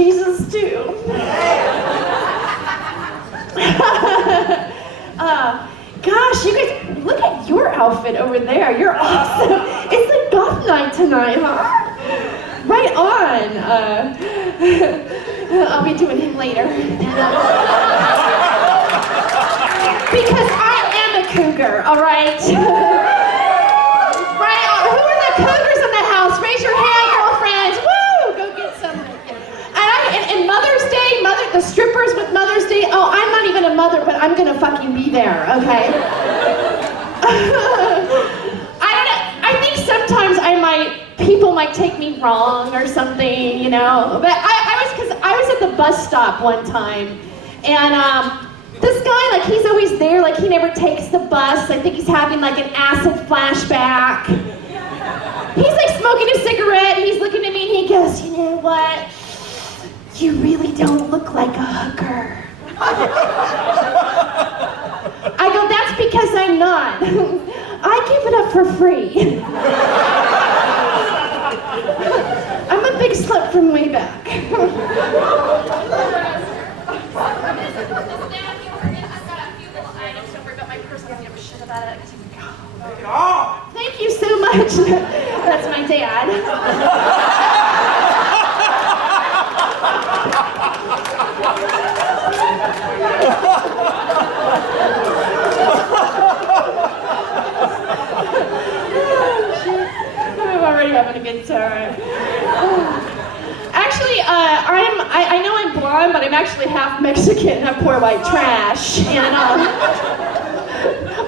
Jesus too. Gosh, you guys, look at your outfit over there. You're awesome. It's like goth night tonight, huh? Right on. I'll be doing him later. Because I am a cougar, all right? Right? Who are the cougars in the house? Raise your hand, girlfriends. Woo! Go get some. And Mother's Day, the strippers with Mother's Day. Oh, I'm not even a mother, but I'm gonna fucking be there, okay? I don't know. I think sometimes people might take me wrong or something, you know. But I was at the bus stop one time, and this guy, like, he's always there, like, he never takes the bus. I think he's having, like, an acid flashback. He's, like, smoking a cigarette, and he's looking at me, and he goes, you know what? You really don't look like a hooker. I go, that's because I'm not. I give it up for free. I'm a big slut from way back. Thank you so much. That's my dad. I'm already having a good time. Actually, I know I'm blonde, but I'm actually half Mexican. I'm poor white trash. And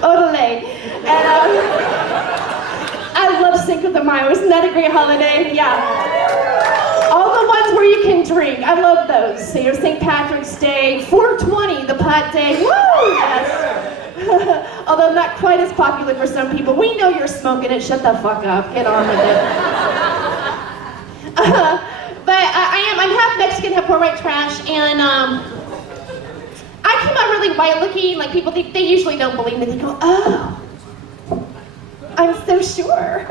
Odele. And I love Cinco de Mayo. Isn't that a great holiday? Yeah. All the ones where you can drink. I love those. So, you know, St. Patrick's Day, 420, the pot day. Woo! Yes. Although not quite as popular for some people. We know you're smoking it. Shut the fuck up. Get on with it. I'm half Mexican, half poor white trash, and I come out really white looking. Like, people, they usually don't believe me. They go, oh, I'm so sure.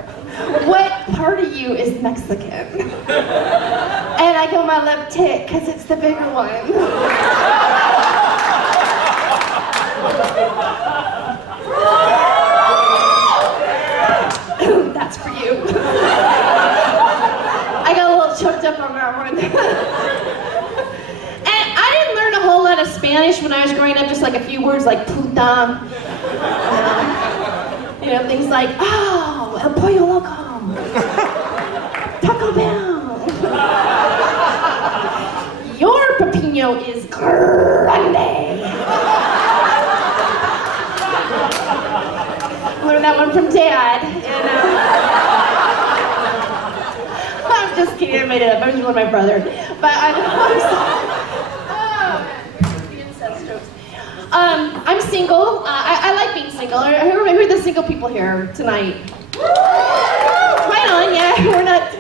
What part of you is Mexican? And I go, my left tit, because it's the bigger one. That's for you. I got a little choked up on that one. And I didn't learn a whole lot of Spanish when I was growing up, just like a few words like puta. You know, things like, oh, el pollo loco, Taco Bell. Your pepino is grande. Learned that one from Dad. And, I'm just kidding, I made it up. I was with my brother. But I'm single. I like being single. Who are the single people here tonight? Right on, yeah. We're not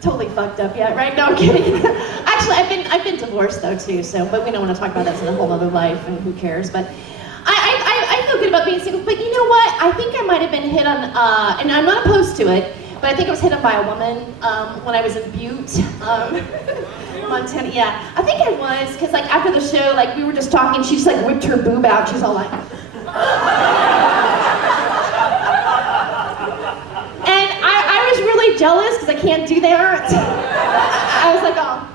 totally fucked up yet, right? No, I'm kidding. Actually, I've been divorced though too. So, but we don't want to talk about that. It's a whole other life, and who cares? But I feel good about being single. But you know what? I think I might have been hit on, and I'm not opposed to it. But I think I was hit on by a woman when I was in Butte, Montana. Yeah, I think I was, because like after the show, like we were just talking, she just like whipped her boob out. She's all like, and I was really jealous because I can't do that. I was like, oh.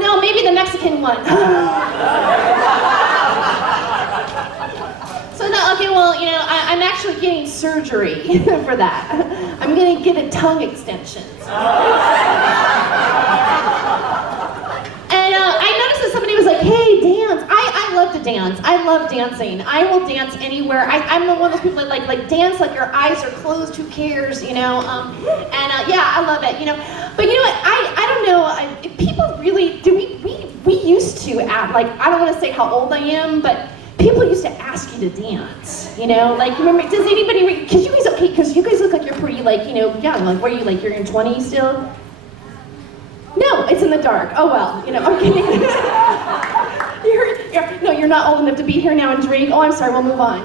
No, maybe the Mexican one. Okay, well, you know, I'm actually getting surgery for that. I'm gonna get a tongue extension. And I noticed that somebody was like, hey, dance. I love to dance. I love dancing. I will dance anywhere. I'm one of those people that like dance like your eyes are closed, who cares, you know? Yeah, I love it, you know? But you know what, I don't know, people really, we used to act, like, I don't want to say how old I am, but people used to ask you to dance, you know? Like, remember, does anybody, because you guys look like you're pretty, like, you know, young. Like, what are you, like, you're in your 20s still? No, it's in the dark. Oh, well, you know, I'm kidding. No, you're not old enough to be here now and drink. Oh, I'm sorry, we'll move on.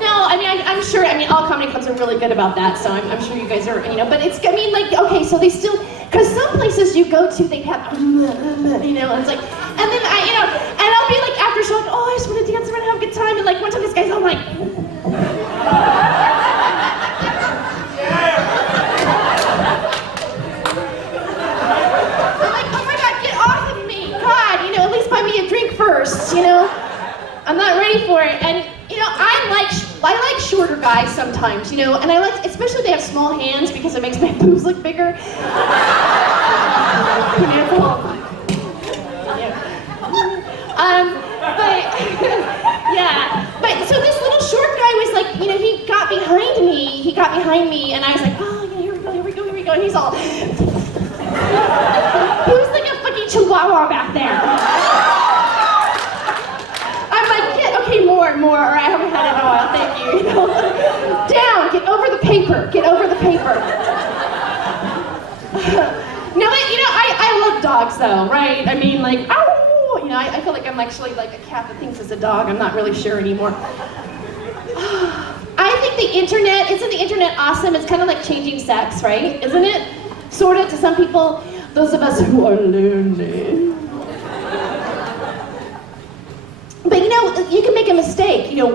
No, I mean, I'm I'm sure, I mean, all comedy clubs are really good about that, so I'm sure you guys are, you know, but it's, I mean, like, okay, so they still, because some places you go to, they have, you know, and it's like, and then I, you know, and I'll be like, after show, like, oh, I just want to dance around and have a good time, and like, one time this guy's all like, buy me a drink first, you know? I'm not ready for it. And, you know, I like shorter guys sometimes, you know, and I like, especially if they have small hands because it makes my boobs look bigger. But, yeah. But, so this little short guy was like, you know, he got behind me, and I was like, oh, yeah, here we go, and he's all, he was like a fucking chihuahua back there. I'm like, okay, more, or I haven't had it in a while, thank you. You know? Down, get over the paper. No, you know, I love dogs though, right? I mean, like, ow, you know, I feel like I'm actually like a cat that thinks it's a dog. I'm not really sure anymore. I think isn't the internet awesome? It's kind of like changing sex, right? Isn't it? Sort of, to some people, those of us who are lonely. But you know, you can make a mistake, you know,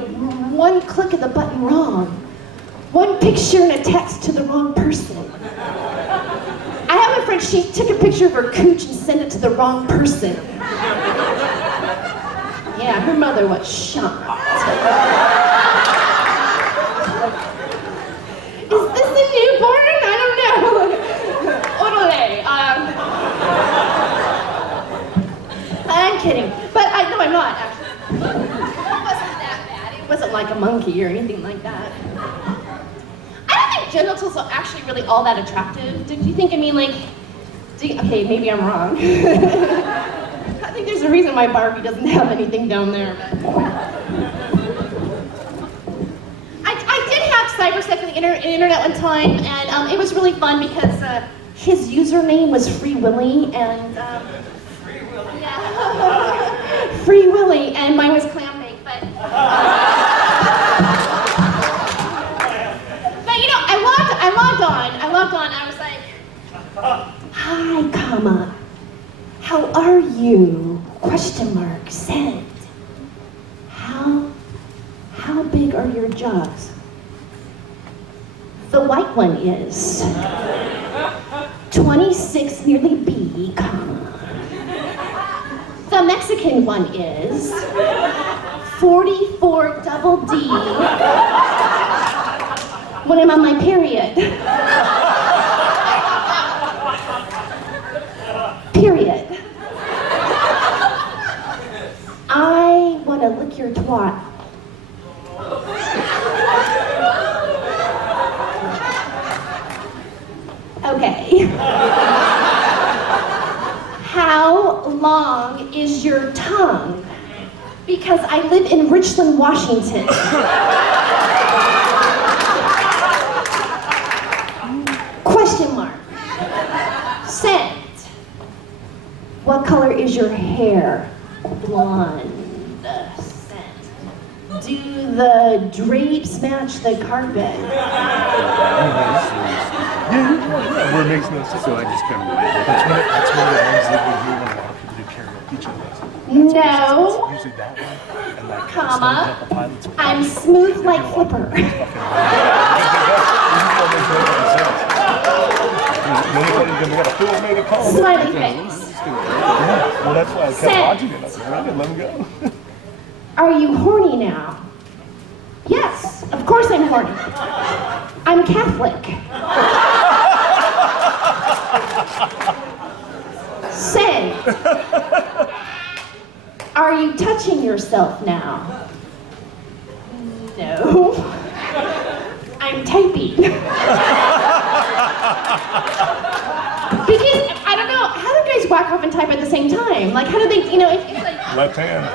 one click of the button wrong. One picture and a text to the wrong person. I have a friend, she took a picture of her cooch and sent it to the wrong person. Yeah, her mother was shocked. Is this a newborn? I don't know. I'm kidding, but no, I'm not actually. It wasn't that bad. It wasn't like a monkey or anything like that. I don't think genitals are actually really all that attractive. Did you think? I mean, like, okay, maybe I'm wrong. I think there's a reason why Barbie doesn't have anything down there. I did have cybersex on the internet one time, and it was really fun because his username was Free Willy, and yeah, Free Willy, and mine was Clambake, but you know, I logged on, I was like, hi, comma, how are you? Question mark, send. How big are your jugs? The white one is 26 nearly B, comma. The Mexican one is 44 double D when I'm on my period. Period. I want to lick your twat. Okay. How long is your tongue? Because I live in Richland, Washington. Question mark. Send. What color is your hair? Blonde. Send. Do the drapes match the carpet? Yeah, where it makes no sense. So I just kind of that's one of the ones that we hear when a lot of people do karaoke shows. No. Usually that one. And like Comma. I'm smooth like Flipper. Smiley face. Well, that's why I kept watching it. I said, I didn't let him go. Are you horny now? Yes, of course I'm horny. I'm Catholic. Say, are you touching yourself now? No. I'm typing. Because, I don't know, how do guys whack off and type at the same time? Like, how do they, you know, it's like... Left hand.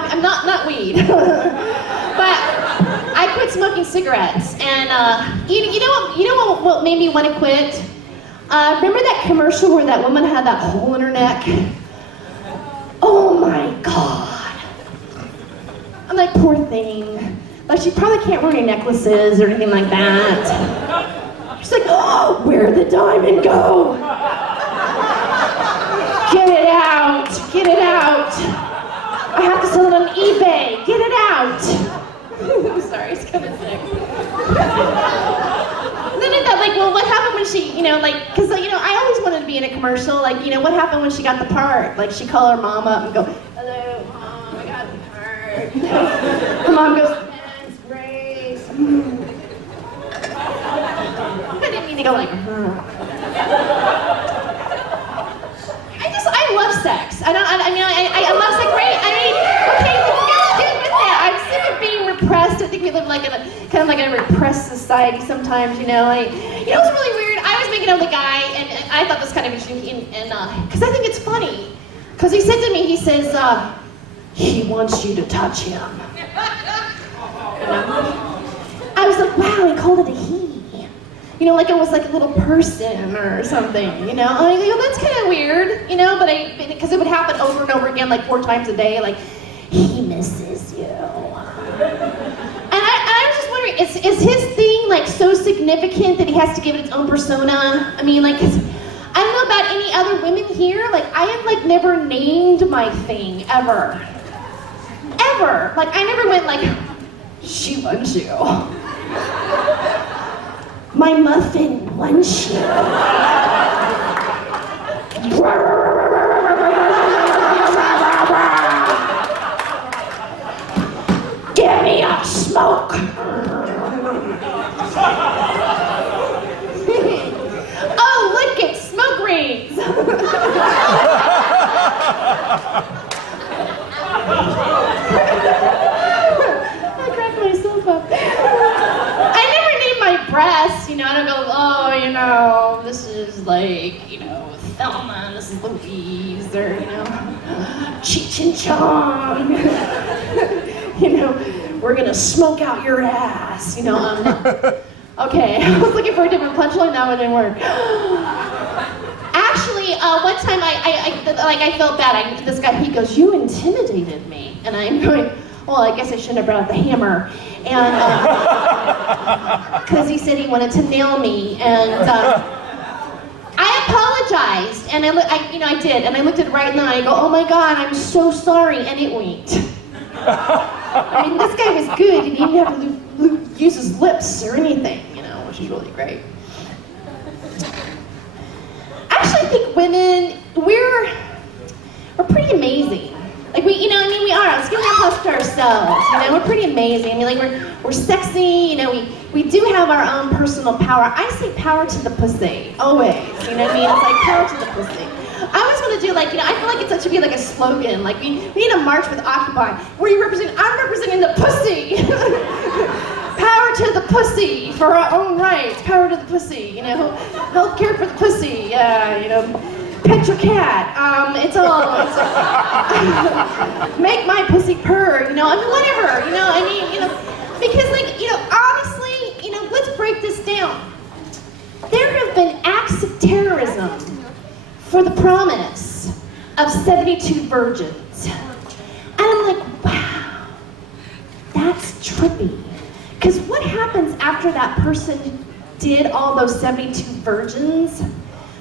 happy. I'm not weed, but I quit smoking cigarettes. And you know what made me want to quit? Remember that commercial where that woman had that hole in her neck? Oh my God! I'm like, poor thing. Like, she probably can't wear any necklaces or anything like that. She's like, oh, where'd the diamond go? Get it out, get it out. I have to sell it on eBay, get it out. I'm sorry, it's kind of sick. Then I thought, like, well, what happened when she, because, I always wanted to be in a commercial. Like, what happened when she got the part? Like, she called her mom up and go, hello, Mom, I got the part. Her mom goes, that's great. I didn't mean to go like, I love sex. I love sex, right? Okay, let's get with that. I'm sick of being repressed. I think we live like in a kind of like a repressed society sometimes, It's really weird. I was making out with a guy, and I thought this kind of interesting, and because I think it's funny. Because he said to me, he says, he wants you to touch him. I was like, wow, he called it a he. Like it was like a little person or something, I go, that's kind of weird, but because it would happen over and over again, like 4 times a day, like, he misses you. And I was just wondering, is his thing, like, so significant that he has to give it its own persona? I mean, like, 'cause I don't know about any other women here, like, I have, like, never named my thing, ever. Ever. Like, I never went, like, she loves you. My muffin wants you. Give me a smoke. Oh, look at smoke rings. I cracked myself up. Breasts, I don't go, oh, this is like, Thelma, this is Louise, or, Cheech and Chong. We're gonna smoke out your ass, Okay, I was looking for a different punchline, that one didn't work. Actually, one time I felt bad. This guy, he goes, you intimidated me. And I'm going, well, I guess I shouldn't have brought out the hammer. And, because he said he wanted to nail me, and I apologized, and I did, and I looked at it right in the eye, and I go, oh my God, I'm so sorry, and it winked. This guy was good, he didn't even have to use his lips or anything, which is really great. I actually think women, we're pretty amazing. Like we are. Let's give an applause to ourselves. We're pretty amazing. We're sexy. We do have our own personal power. I say power to the pussy, always. It's like power to the pussy. I always want to do I feel like it should be like a slogan. Like we need a march with Occupy. Where you represent? I'm representing the pussy. Power to the pussy for our own rights. Power to the pussy. Health care for the pussy. Pet your cat. It's make my pussy purr. Whatever. Because honestly, let's break this down. There have been acts of terrorism for the promise of 72 virgins, and I'm like, wow, that's trippy. Because what happens after that person did all those 72 virgins?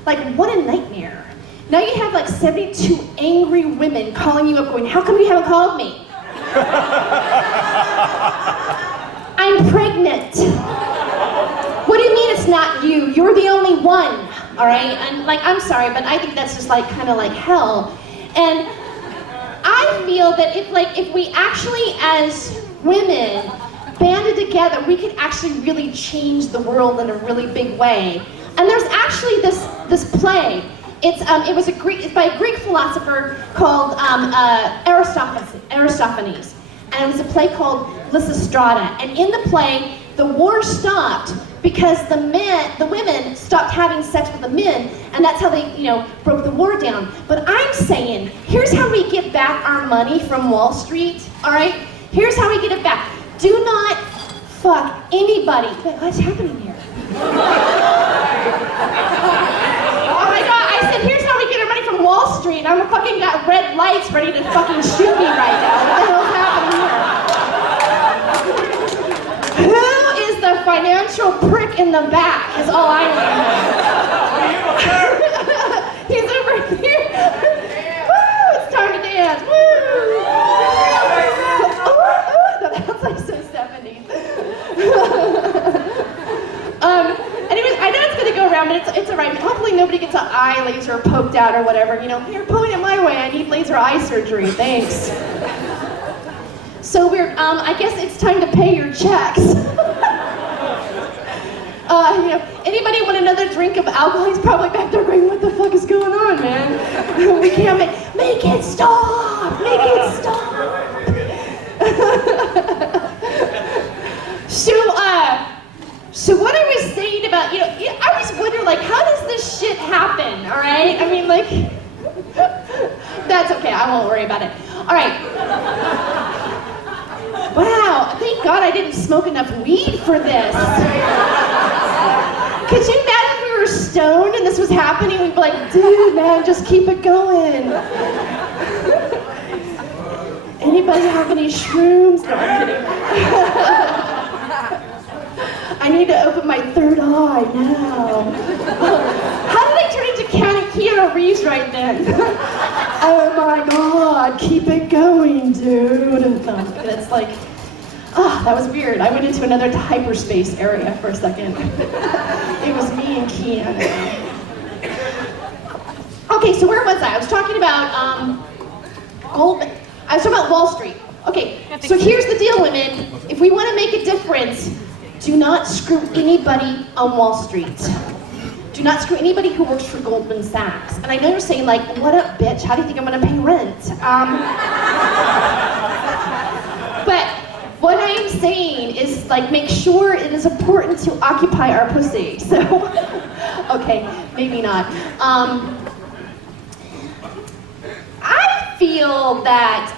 Like, what a nightmare. Now you have like 72 angry women calling you up going, how come you haven't called me? I'm pregnant. What do you mean it's not you? You're the only one, all right? And I'm sorry, but I think that's just kind of like hell. And I feel that if we actually as women banded together, we could actually really change the world in a really big way. And there's actually this play. It's by a Greek philosopher called Aristophanes, and it was a play called Lysistrata. And in the play, the war stopped because the women stopped having sex with the men, and that's how they, broke the war down. But I'm saying, here's how we get back our money from Wall Street, all right? Here's how we get it back. Do not fuck anybody. Wait, what's happening here? Oh my God, I said, here's how we get our money from Wall Street. I'm fucking got red lights ready to fucking shoot me right now. What the hell's happening here? Who is the financial prick in the back is all I want to know. He's over here. Woo, it's time to dance. Woo. That's like so 70s. Anyways, I know it's gonna go around, but it's alright. Hopefully nobody gets an eye laser poked out or whatever. You're pulling it my way. I need laser eye surgery. Thanks. So I guess it's time to pay your checks. Anybody want another drink of alcohol? He's probably back there going, what the fuck is going on, man? We can't make it stop! Make it stop! So what I was saying about, I always wonder, how does this shit happen, all right? I mean, that's okay, I won't worry about it. All right. Wow, thank God I didn't smoke enough weed for this. Could you imagine if we were stoned and this was happening? We'd be like, dude, man, just keep it going. Anybody have any shrooms? No, I'm kidding. I need to open my third eye now. How did I turn into Keanu Reeves right then? Oh my God, keep it going, dude. It's like, that was weird. I went into another hyperspace area for a second. It was me and Keanu. Okay, so where was I? I was talking about Goldman. I was talking about Wall Street. Okay, so here's the deal, women. If we want to make a difference, do not screw anybody on Wall Street. Do not screw anybody who works for Goldman Sachs. And I know you're saying, what up, bitch? How do you think I'm going to pay rent? But what I am saying is, make sure it is important to occupy our pussy. So, okay, maybe not. I feel that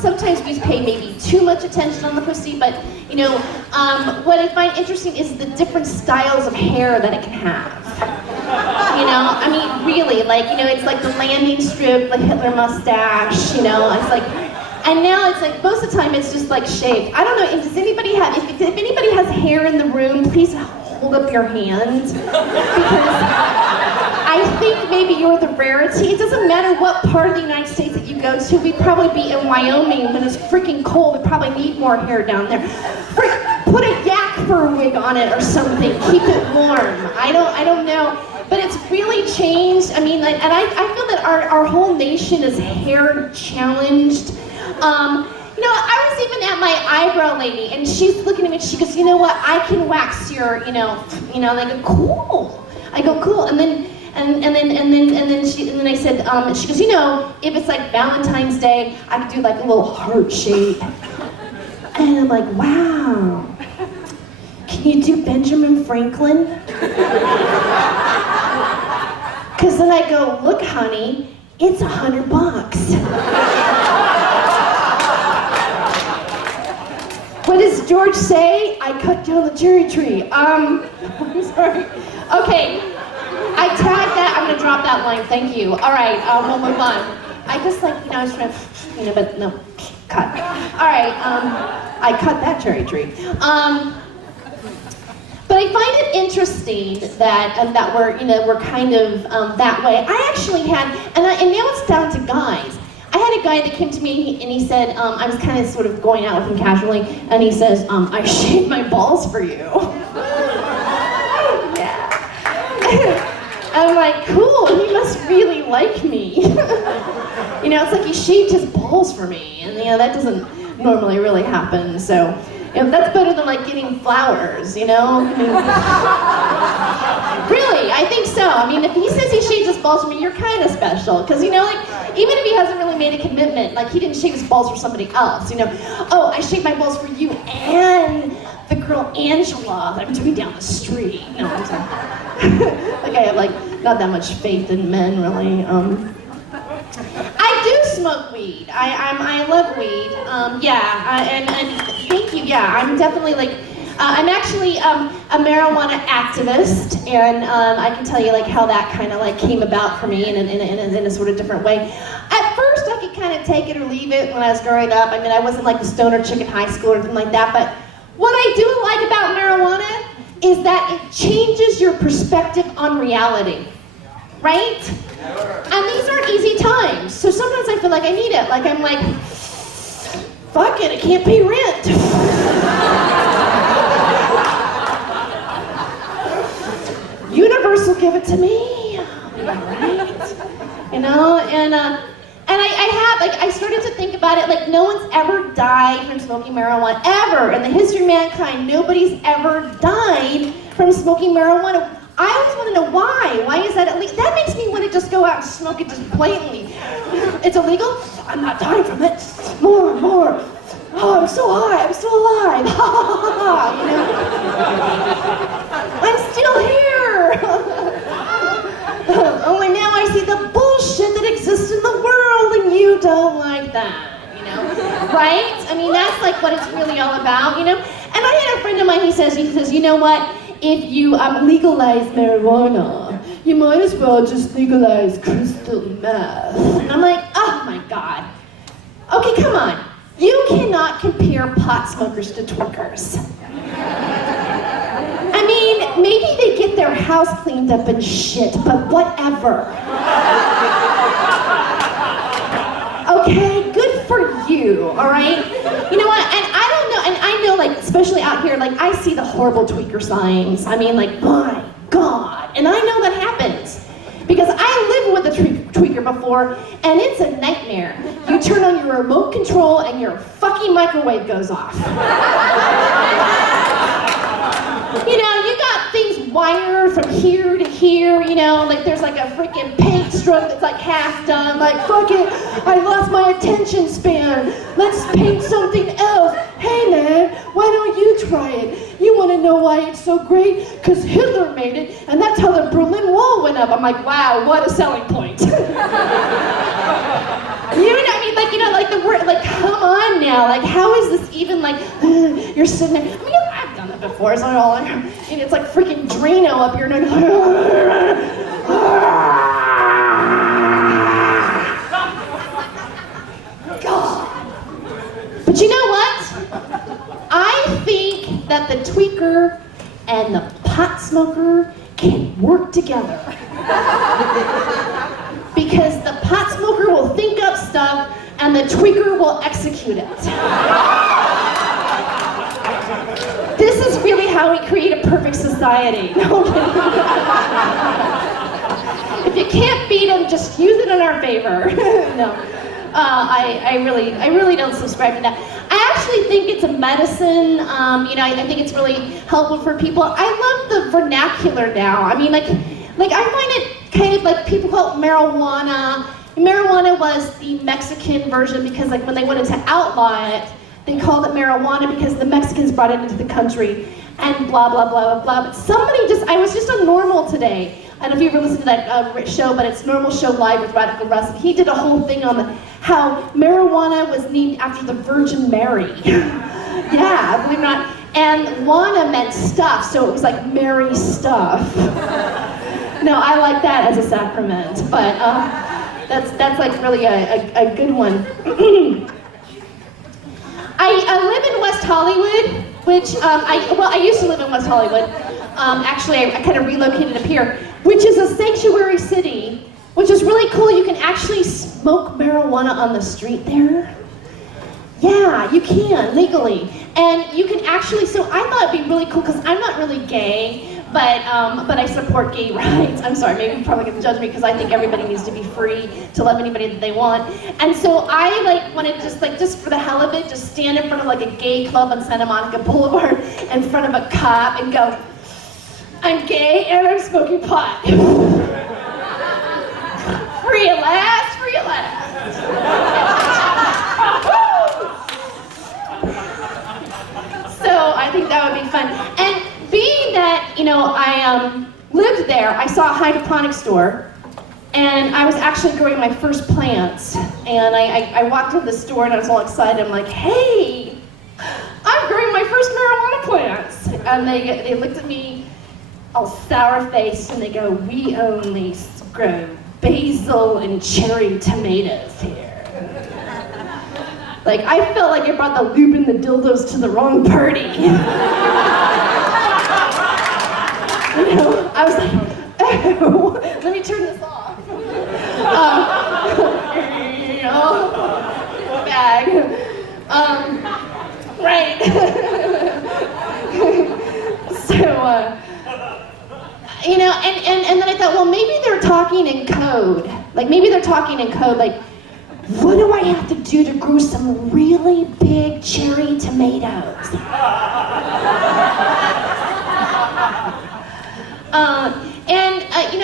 sometimes we pay maybe too much attention on the pussy, but what I find interesting is the different styles of hair that it can have. I mean, really, it's like the landing strip, the Hitler mustache, it's like, and now it's like, most of the time it's just shaved. I don't know, does anybody have, if anybody has hair in the room, please hold up your hand, because I think maybe you're the rarity. It doesn't matter what part of the United States that you go to. We'd probably be in Wyoming when it's freaking cold. We probably need more hair down there. Put a yak fur wig on it or something. Keep it warm. I don't know. But it's really changed. I mean, and I feel that our whole nation is hair challenged. I was even at my eyebrow lady, and she's looking at me, and she goes, you know what, I can wax your, and I go, cool. I go, cool. And then I said, she goes, if it's Valentine's Day, I could do a little heart shape. And I'm like, wow. Can you do Benjamin Franklin? Because then I go, look, honey, it's $100. What does George say? I cut down the cherry tree. I'm sorry. Okay, I tagged that. I'm gonna drop that line. Thank you. All right, we'll move on. I just I was trying to, but no, cut. All right, I cut that cherry tree. But I find it interesting that that we're kind of that way. I actually had, and now it's down to guys. I had a guy that came to me and he said, I was kind of sort of going out with him casually, and he says, I shaved my balls for you. Yeah. I'm like, cool, he must really like me. It's like he shaved his balls for me, and that doesn't normally really happen, so. That's better than getting flowers, I mean, really, I think so. I mean, if he says he shaves his balls for me, you're kind of special, because even if he hasn't really made a commitment, he didn't shave his balls for somebody else, oh, I shaved my balls for you, and the girl Angela that I'm doing down the street. No, I'm sorry. Like I have like not that much faith in men, really. I do smoke weed. I love weed. And thank you. Yeah, I'm definitely like. I'm actually a marijuana activist, and I can tell you like how that kind of like came about for me in a sort of different way. At first, I could kind of take it or leave it when I was growing up. I mean, I wasn't like the stoner chick in high school or anything like that. But what I do like about marijuana is that it changes your perspective on reality, right? And these aren't easy times. So sometimes I feel like I need it. Like I'm like, fuck it, I can't pay rent. Universe will give it to me, right? You know, and I started to think about it, like no one's ever died from smoking marijuana, ever. In the history of mankind, nobody's ever died from smoking marijuana. I always want to know why. Why is that illegal? That makes me want to just go out and smoke it just blatantly. It's illegal? I'm not dying from it. More. Oh, I'm so high, I'm still alive. You know? I'm still here. Only now I see the bullshit that exists in the world and you don't like that, you know? Right? I mean, that's like what it's really all about, you know? And I had a friend of mine, he says, you know what? If you legalize marijuana, you might as well just legalize crystal meth. And I'm like, oh my God. Okay, come on. You cannot compare pot smokers to tweakers. I mean, maybe they get their house cleaned up and shit, but whatever. Okay, good for you, all right? You know what, and I don't know, and I know, like, especially out here, like, I see the horrible tweaker signs. I mean, like, my God. And I know that happens. Because I lived with a tweaker before, and it's a nightmare. You turn on your remote control and your fucking microwave goes off. You know, you got things wired from here to here, you know, like there's like a freaking paint stroke that's like half done, like fuck it, I lost my attention span, let's paint something else. Hey man, why don't you try it? You want to know why it's so great? Because Hitler made it, and that's how the Berlin Wall went up. I'm like, wow, what a selling point. You know what I mean? Like, you know, like the word, like, come on now. Like, how is this even like, you're sitting there. I mean, I've done it before. It's like all, and it's like freaking Drano up here. And God. But you know what? I think that the tweaker and the pot smoker can work together. Because the pot smoker will think up stuff and the tweaker will execute it. This is really how we create a perfect society. No, if you can't beat them, just use it in our favor. No, I really don't subscribe to that. I actually think it's a medicine. You know, I think it's really helpful for people. I love the vernacular now. I mean, like I find it kind of like people call it marijuana. Marijuana was the Mexican version because like when they wanted to outlaw it, they called it marijuana because the Mexicans brought it into the country and blah, blah, blah, blah, blah. But somebody I was just on Normal today. I don't know if you ever listened to that show, but it's Normal Show Live with Radical Russ. And he did a whole thing on how marijuana was named after the Virgin Mary. Yeah, believe it or not. And wana meant stuff, so it was like Mary stuff. No, I like that as a sacrament, but that's like really a good one. I live in West Hollywood, which, I used to live in West Hollywood. Actually, I kind of relocated up here, which is a sanctuary city, which is really cool. You can actually smoke marijuana on the street there. Yeah, you can, legally. And you can actually, so I thought it'd be really cool, because I'm not really gay, but I support gay rights. I'm sorry, maybe you're probably gonna judge me because I think everybody needs to be free to love anybody that they want. And so I like wanted just for the hell of it, just stand in front of like a gay club on Santa Monica Boulevard in front of a cop and go, I'm gay and I'm smoking pot. Free at last, free at last. So I think that would be fun. And being that, I lived there, I saw a hydroponic store, and I was actually growing my first plants. And I walked into the store and I was all excited. I'm like, hey, I'm growing my first marijuana plants. And they looked at me all sour-faced and they go, we only grow basil and cherry tomatoes here. Like, I felt like I brought the lube and the dildos to the wrong party. I was like, oh, let me turn this off. Bag. Right. So, and then I thought, well, maybe they're talking in code. Like, what do I have to do to grow some really big cherry tomatoes?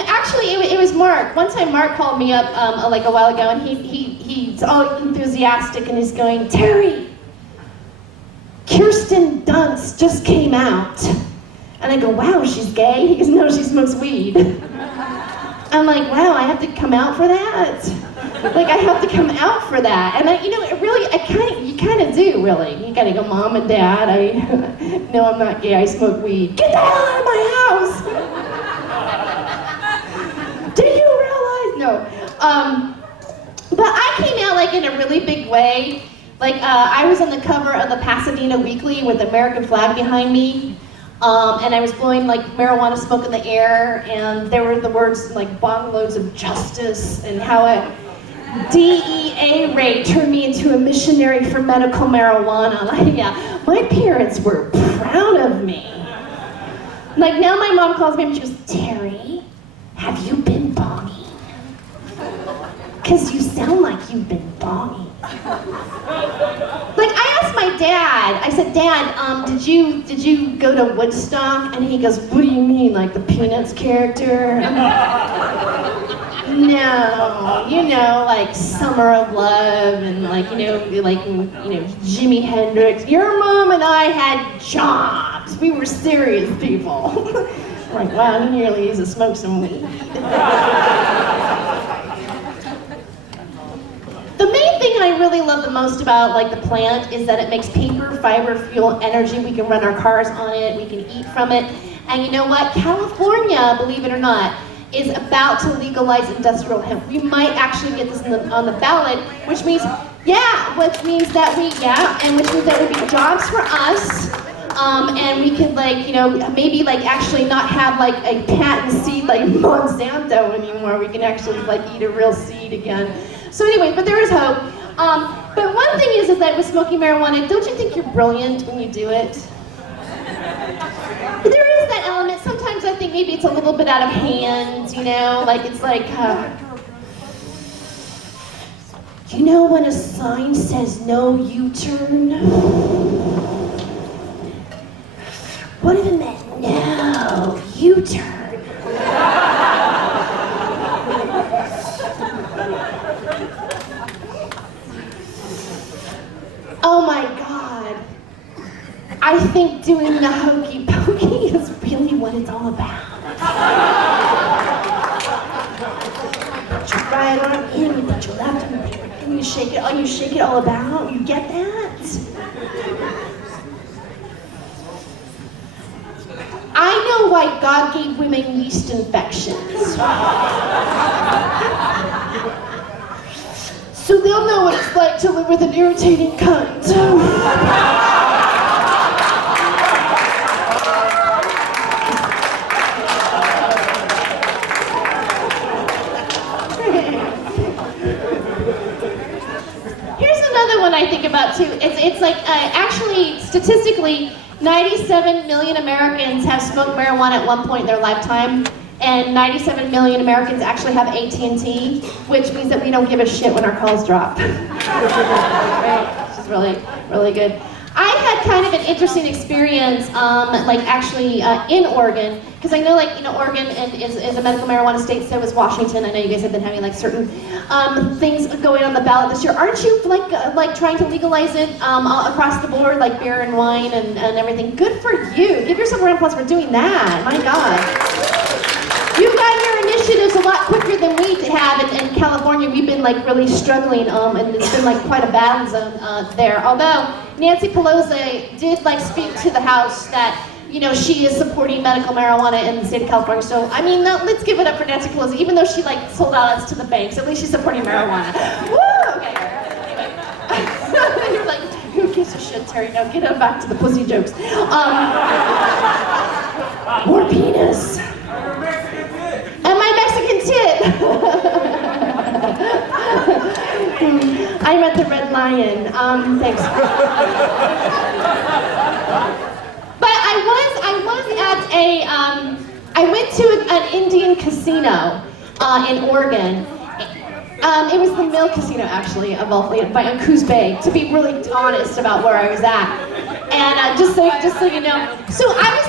Actually, it was Mark. One time Mark called me up like a while ago, and he's all enthusiastic, and he's going, Terry, Kirsten Dunst just came out. And I go, wow, she's gay? He goes, no, she smokes weed. I'm like, wow, I have to come out for that? Like, I have to come out for that. And you kind of do, really. You gotta go, Mom and Dad, no, I'm not gay, I smoke weed. Get the hell out of my house! Do you realize? No. But I came out, like, in a really big way. Like, I was on the cover of the Pasadena Weekly with the American flag behind me. And I was blowing like marijuana smoke in the air, and there were the words like bong loads of justice, and how a DEA raid turned me into a missionary for medical marijuana. Like, yeah, my parents were proud of me. Like, now my mom calls me and she goes, Terry, have you been bonging? Because you sound like you've been bonging. Like, I asked my dad, I said, Dad, did you go to Woodstock? And he goes, what do you mean, like the Peanuts character? No, like Summer of Love and like Jimi Hendrix. Your mom and I had jobs. We were serious people. Like, wow, he nearly used to smoke some weed. The main thing I really love the most about like the plant is that it makes paper, fiber, fuel, energy. We can run our cars on it, we can eat from it. And you know what? California, believe it or not, is about to legalize industrial hemp. We might actually get this on the ballot, which means that would be jobs for us. And we could maybe actually not have like a patent seed like Monsanto anymore. We can actually eat a real seed again. So anyway, but there is hope. But one thing is that with smoking marijuana, don't you think you're brilliant when you do it? There is that element. Sometimes I think maybe it's a little bit out of hand, when a sign says no U-turn? What if it meant no U-turn? Oh my God. I think doing the hokey pokey is really what it's all about. Put your right arm in, you put your left arm in, and you shake it all about. You get that? I know why God gave women yeast infections. So they'll know what it's like to live with an irritating cunt. Here's another one I think about too. It's actually, statistically, 97 million Americans have smoked marijuana at one point in their lifetime. And 97 million Americans actually have AT&T, which means that we don't give a shit when our calls drop. Right? Which is really, really good. I had kind of an interesting experience, like actually in Oregon, because I know, like, you know, Oregon is a medical marijuana state. So is Washington. I know you guys have been having like certain things going on the ballot this year. Aren't you like trying to legalize it across the board, like beer and wine and everything? Good for you. Give yourself a round of applause for doing that. My God. You've got your initiatives a lot quicker than we have in California. We've been like really struggling, and it's been like quite a battle zone there. Although Nancy Pelosi did like speak to the House that, you know, she is supporting medical marijuana in the state of California. So I mean, let's give it up for Nancy Pelosi, even though she like sold outlets to the banks. At least she's supporting marijuana. Woo! Okay. Anyway. You're like, who gives a shit, Terry? No, get on back to the pussy jokes. More penis. And my Mexican tit. I'm at the Red Lion. Thanks. But I went to an Indian casino in Oregon. It was the Mill Casino, actually, of all places, by Coos Bay, to be really honest about where I was at. And just so you know, so I was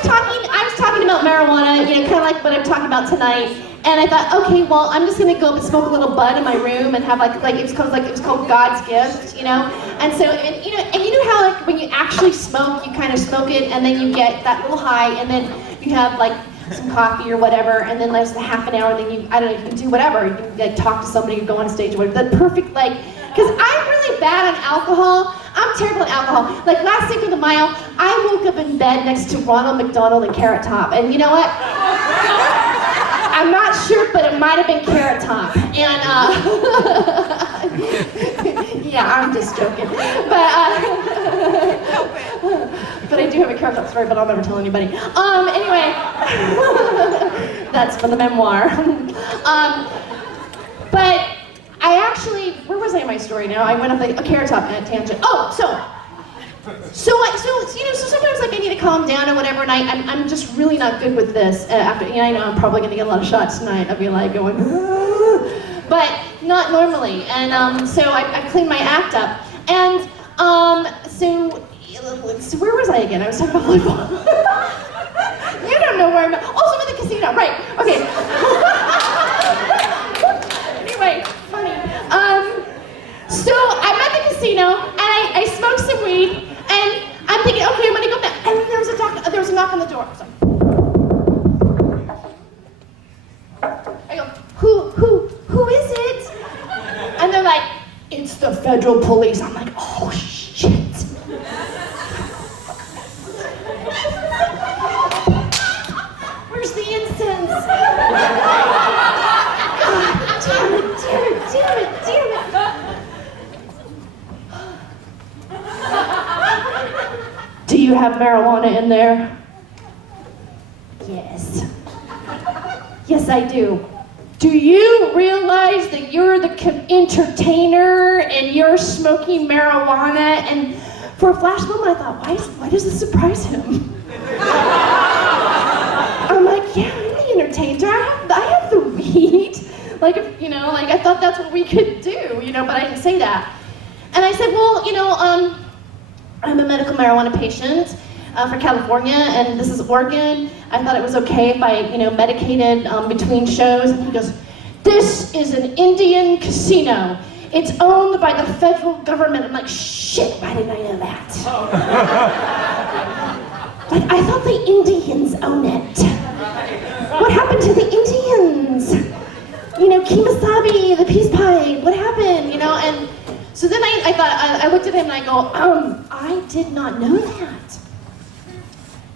talking about marijuana, you know, kind of like what I'm talking about tonight. And I thought, okay, well, I'm just gonna go up and smoke a little bud in my room and have like it was called God's gift, you know. And so, you know how like when you actually smoke, you kind of smoke it, and then you get that little high, and then you have like some coffee or whatever, and then there's a half an hour, and then you can do whatever. You can like talk to somebody, you go on stage, or whatever. The perfect because I'm really bad on alcohol. I'm terrible at alcohol. Like last Cinco de Mayo, I woke up in bed next to Ronald McDonald and Carrot Top, and you know what? I'm not sure, but it might have been Carrot Top. And yeah, I'm just joking. But I do have a Carrot Top story, but I'll never tell anybody. Anyway, that's for the memoir. But I actually, where was I in my story now? I went up a Carrot Top tangent. Oh, so sometimes like I need to calm down or whatever, and I'm just really not good with this. After, you know, I know I'm probably gonna get a lot of shots tonight. I'll be like going, but not normally. And so I cleaned my act up, and so where was I again? I was talking about volleyball. You don't know where I'm at. Also in the casino, right? Okay. Anyway, funny. So I'm at the casino, and I smoked some weed, and I'm thinking, okay, I'm gonna go back. And then there was a knock on the door. So I go, who is it? And they're like, it's the federal police. I'm like, oh shit. Where's the incense? Damn it. Do you have marijuana in there? Yes. Yes, I do. Do you realize that you're the entertainer and you're smoking marijuana? And for a flash moment, I thought, why does this surprise him? I'm like, yeah, I'm the entertainer. I have the weed. Like, you know, like I thought that's what we could do, you know, but I didn't say that. And I said, well, you know, I'm a medical marijuana patient for California, and this is Oregon. I thought it was okay if I, you know, medicated between shows. And he goes, this is an Indian casino. It's owned by the federal government. I'm like, shit, why didn't I know that? Like, I thought the Indians own it. What happened to the Indians? You know, Kemosabe, the peace pipe, what happened, you know? And so then I thought, I looked at him and I go, I did not know that.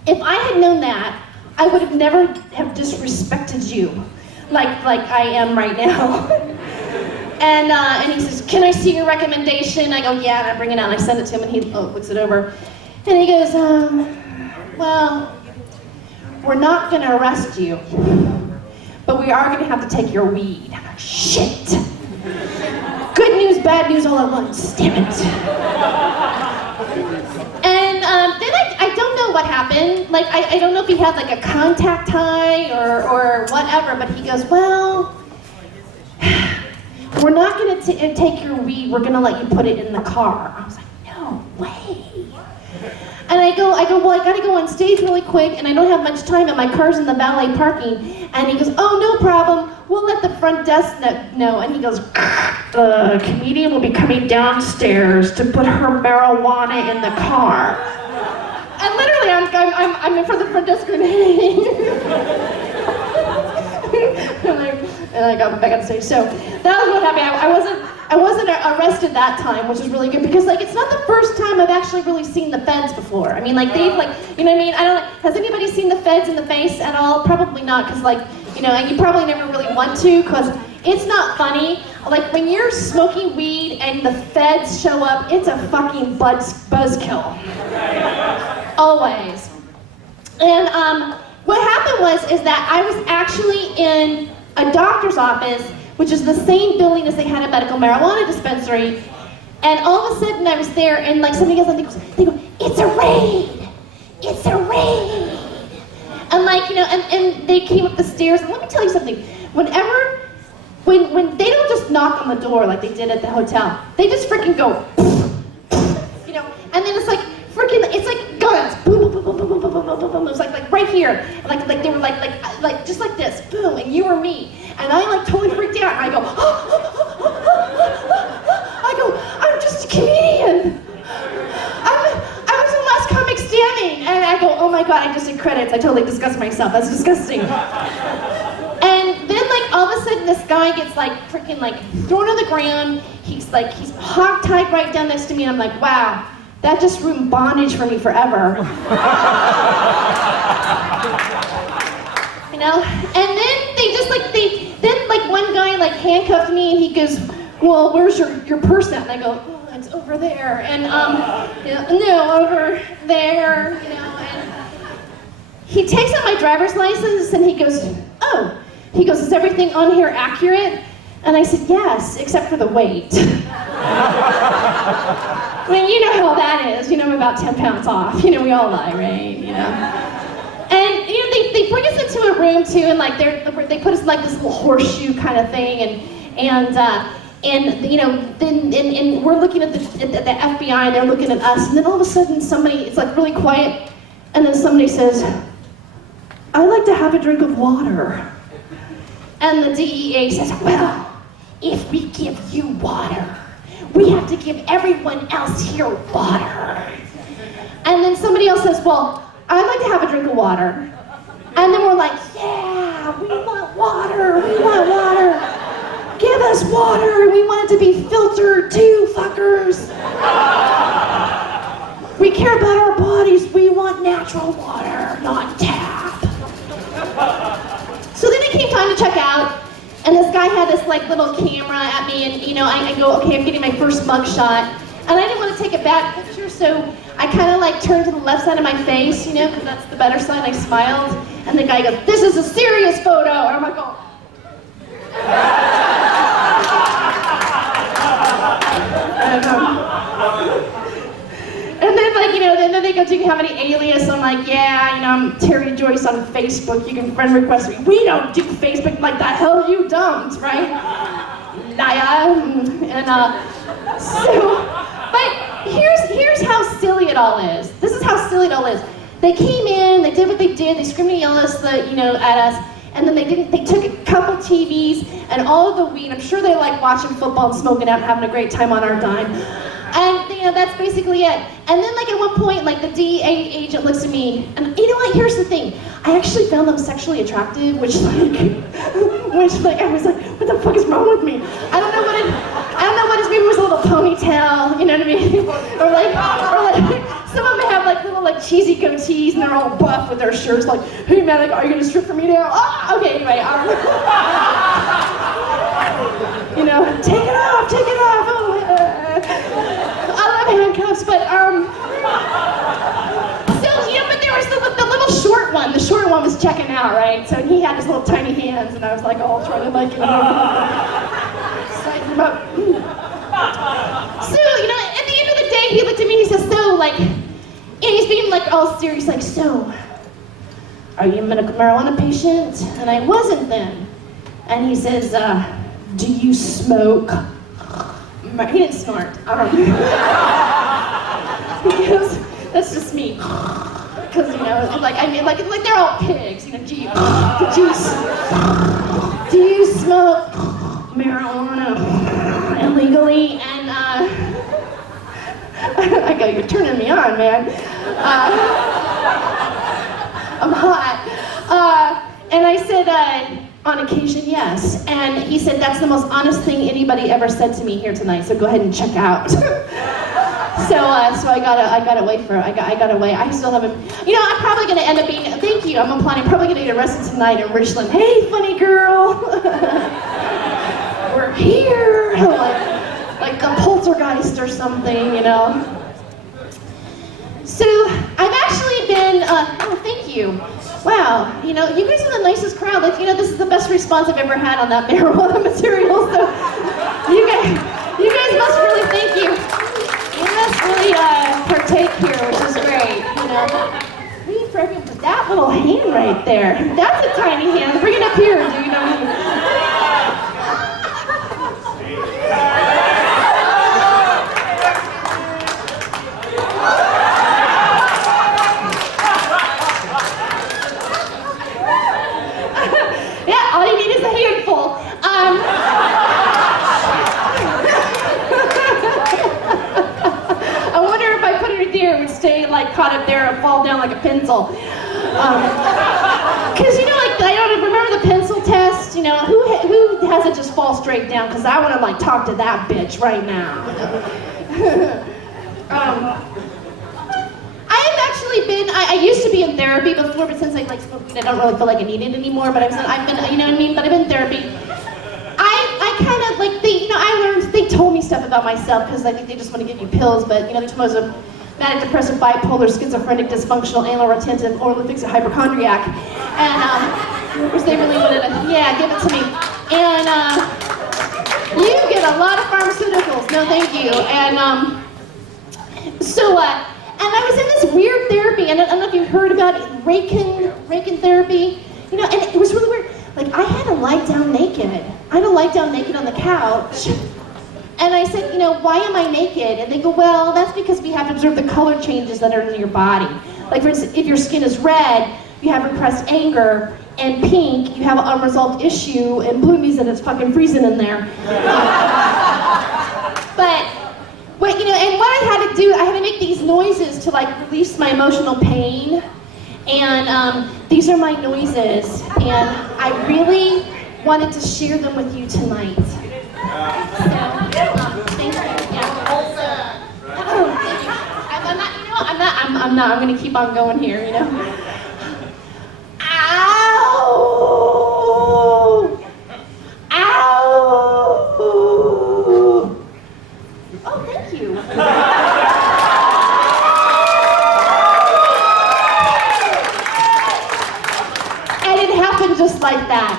If I had known that, I would have never have disrespected you like I am right now. And he says, can I see your recommendation? I go, yeah, and I bring it out and I send it to him, and he looks it over. And he goes, well, we're not gonna arrest you, but we are gonna have to take your weed. I'm like, shit. Good news, bad news all at once, damn it. And then I don't know what happened. Like, I don't know if he had like a contact high or whatever, but he goes, well, we're not gonna take your weed, we're gonna let you put it in the car. I was like, no way. And I go, well, I gotta go on stage really quick, and I don't have much time, and my car's in the valet parking. And he goes, oh, no problem. We'll let the front desk know. And he goes, the comedian will be coming downstairs to put her marijuana in the car. And literally, I'm in front of the front desk going, hey. and I got back on stage. So that was what happened. I wasn't arrested that time, which is really good, because like it's not the first time I've actually really seen the feds before. I mean, like they've like, you know what I mean? Has anybody seen the feds in the face at all? Probably not, because like, you know, you probably never really want to, because it's not funny. Like when you're smoking weed and the feds show up, it's a fucking buzzkill. Always. And what happened is that I was actually in a doctor's office, which is the same building as they had a medical marijuana dispensary, and all of a sudden I was there, and like somebody goes, they go, it's a raid! It's a raid! And like, you know, and they came up the stairs, and let me tell you something, when they don't just knock on the door like they did at the hotel, they just freaking go, you know, and then it's like, freaking, it's like guns, boom, boom, boom, boom, boom, boom, boom, boom, boom, boom. It was like right here, like they were like just like this, boom, and you or me, and I like totally freaked out, and I go, I'm just a comedian, I was the last comic standing, and I go, oh my god, I just did credits, I totally disgust myself, that's disgusting. And then like all of a sudden this guy gets like freaking like thrown on the ground, he's hog-tied right down next to me, and I'm like, wow. That just ruined bondage for me forever. You know? And then then one guy like handcuffed me, and he goes, well, where's your purse at? And I go, oh, it's over there. And you know, no, over there, you know, and he takes out my driver's license, and he goes, oh, is everything on here accurate? And I said, yes, except for the weight. I mean, you know how that is. You know, I'm about 10 pounds off. You know, we all lie, right? You know. And you know, they bring us into a room too, and like they put us in like this little horseshoe kind of thing, and you know, then we're looking at the FBI, and they're looking at us, and then all of a sudden it's like really quiet, and then somebody says, I'd like to have a drink of water. And the DEA says, well, if we give you water, we have to give everyone else here water. And then somebody else says, well, I'd like to have a drink of water. And then we're like, yeah, we want water, Give us water, we want it to be filtered too, fuckers. We care about our bodies, we want natural water, not tap. So then it came time to check out, and this guy had this like little camera at me, and you know, I go, okay, I'm getting my first mugshot, and I didn't want to take a bad picture, so I kind of like turned to the left side of my face, you know, because that's the better side. I smiled, and the guy goes, this is a serious photo, and I'm like, oh. And then like, you know, then they go, do you have any alias? I'm like, yeah, you know, I'm Tere Joyce on Facebook, you can friend request me. We don't do Facebook, like the hell you don't, right? Liar. And but here's how silly it all is. This is how silly it all is. They came in, they did what they did, they screamed and yelled at us, at us, and then they took a couple TVs and all of the weed. I'm sure they like watching football and smoking out and having a great time on our dime. And you know, that's basically it. And then like at one point, like the DEA agent looks at me, and you know what, here's the thing. I actually found them sexually attractive, which I was like, what the fuck is wrong with me? I don't know what his maybe it was a little ponytail, you know what I mean? or like some of them have like little like cheesy goatees, and they're all buff with their shirts, like, hey man, like, are you gonna strip for me now? Ah, okay, anyway. You know, take it off. Oh, I love handcuffs, but so yeah, but there was the little short one. The short one was checking out, right? So he had his little tiny hands, and I was like, oh, trying to like, size him up. So you know, at the end of the day, he looked at me and he says, so like, and he's being like all serious, like, so, are you a medical marijuana patient? And I wasn't then. And he says, do you smoke? He didn't snort. He goes, That's just me. Because, you know, like they're all pigs. You know, do you smoke marijuana illegally? And I go, you're turning me on, man. I'm hot. And I said, on occasion, yes. And he said, that's the most honest thing anybody ever said to me here tonight, so go ahead and check out. So I got away for it. I got away. I still haven't, you know, I'm probably gonna end up being, thank you, I'm applying, probably gonna get arrested tonight in Richland. Hey, funny girl. We're here. Like the poltergeist or something, you know. So I've actually been, oh, thank you. Wow, you know, you guys are the nicest crowd. Like, you know, this is the best response I've ever had on that marijuana material. So you guys must really thank you. You must really partake here, which is great. You know, read for everyone, but that little hand right there, that's a tiny hand. Bring it up here, dude. You know. Yeah, all you need is a handful. I wonder if I put it there, it would stay like caught up there and fall down like a pencil. Cause you know, like I don't remember the pencil test. You know, who has it just fall straight down? Cause I want to like talk to that bitch right now. I used to be in therapy before, but since I like smoked weed, I don't really feel like I need it anymore. But I've been, you know what I mean? But I've been in therapy. I kind of like I learned, they told me stuff about myself because I think they just want to give you pills. But you know, they told me I was a manic depressive, bipolar, schizophrenic, dysfunctional, anal retentive, orally fixated hypochondriac, and which they really wanted to, yeah, give it to me. And you get a lot of pharmaceuticals. No, thank you. And and I was in this weird therapy, and I don't know if you've heard about it, Reiki therapy. You know, and it was really weird. Like, I had to lie down naked. I had to lie down naked on the couch. And I said, you know, why am I naked? And they go, well, that's because we have to observe the color changes that are in your body. Like, for instance, if your skin is red, you have repressed anger, and pink, you have an unresolved issue, and blue means that it's fucking freezing in there. But you know, and what I had to do, I had to make these noises to like release my emotional pain. And these are my noises. And I really wanted to share them with you tonight. So, thank you. Yeah. Oh, thank you. I'm not, I'm gonna keep on going here, you know. Ow! Ow! Oh, thank you. And it happened just like that.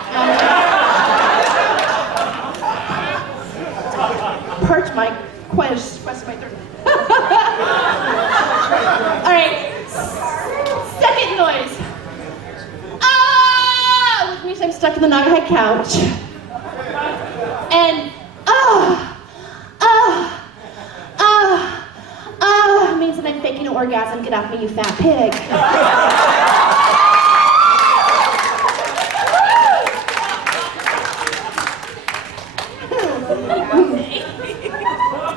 Perch my quest my third. All right. Second noise. Ah! Which means I'm stuck in the Nagahi couch. And means that I'm faking an orgasm. Get off me, you fat pig.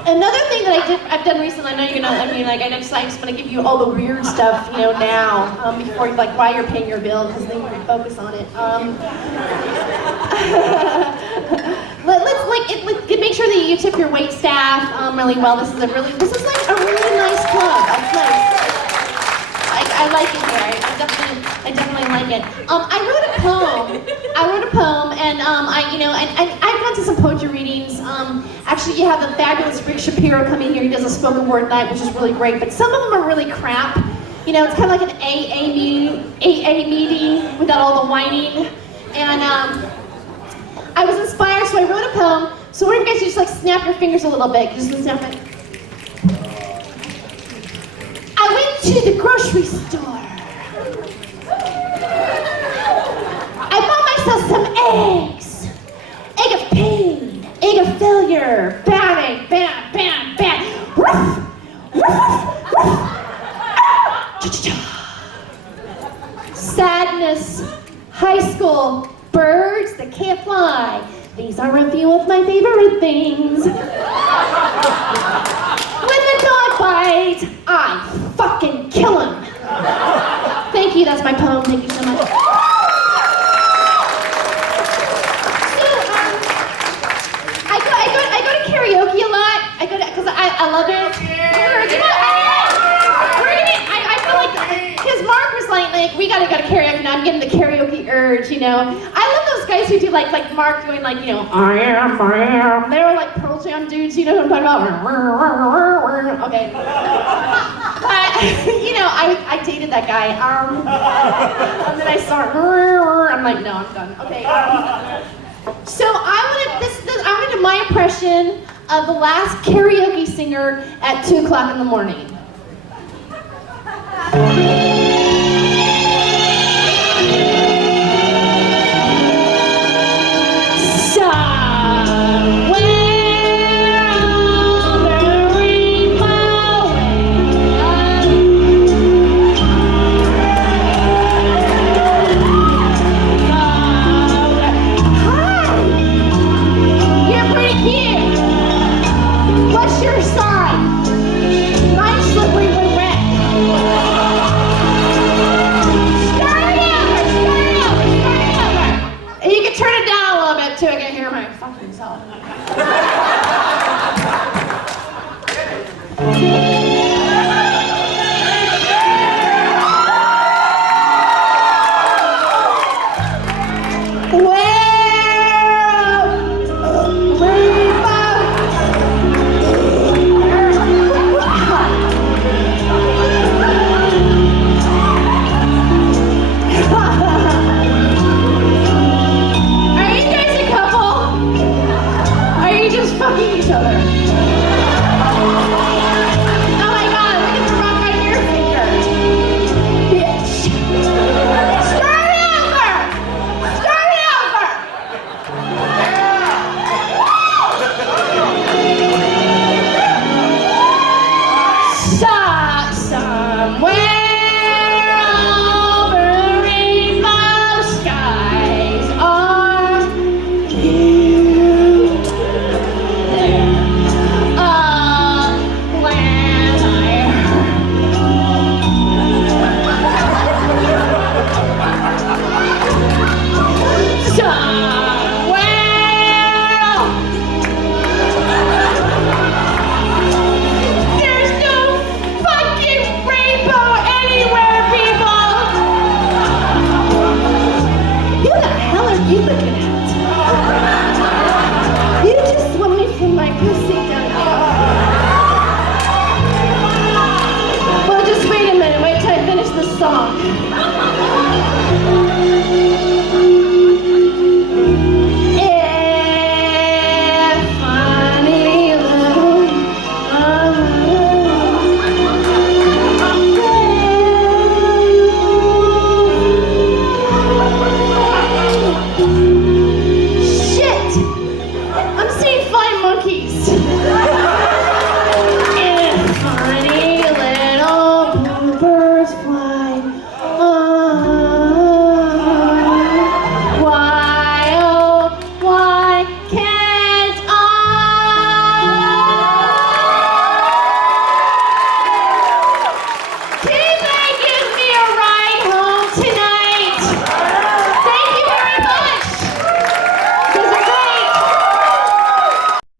Another thing that I've done recently, I know you're gonna, I just want to give you all the weird stuff, you know, now, before, like, while you're paying your bill, because then you can focus on it. Let's make sure that you tip your wait staff really well. This is like a really nice club. That's nice. I like it here. I definitely like it. I wrote a poem, and I've gone to some poetry readings. Actually, you have the fabulous Rick Shapiro coming here. He does a spoken word night, which is really great. But some of them are really crap. You know, it's kind of like an AA meeting without all the whining. And I was inspired, so I wrote a poem. So what if you guys just like snap your fingers a little bit? Just snap it. I went to the grocery store. I bought myself some eggs. Egg of pain, egg of failure, bad egg, bad. Woof, woof, woof. madness, high school, birds that can't fly. These are a few of my favorite things. When the dog bites, I fucking kill him. Thank you, that's my poem, thank you so much. I go to karaoke a lot. Because I love it. I feel like, because Mark was like, we gotta go to karaoke now. I'm getting the karaoke urge, you know. I love those guys who do like Mark doing like, you know, I am. They were like Pearl Jam dudes, you know what I'm talking about? Okay. But, you know, I dated that guy. And then I start, I'm like, no, I'm done. Okay. So I want to do my impression of the last karaoke singer at 2 o'clock in the morning. What's your sign? Mine's slippery when wet. Start it over. And you can turn it down a little bit too. I can hear my fucking self.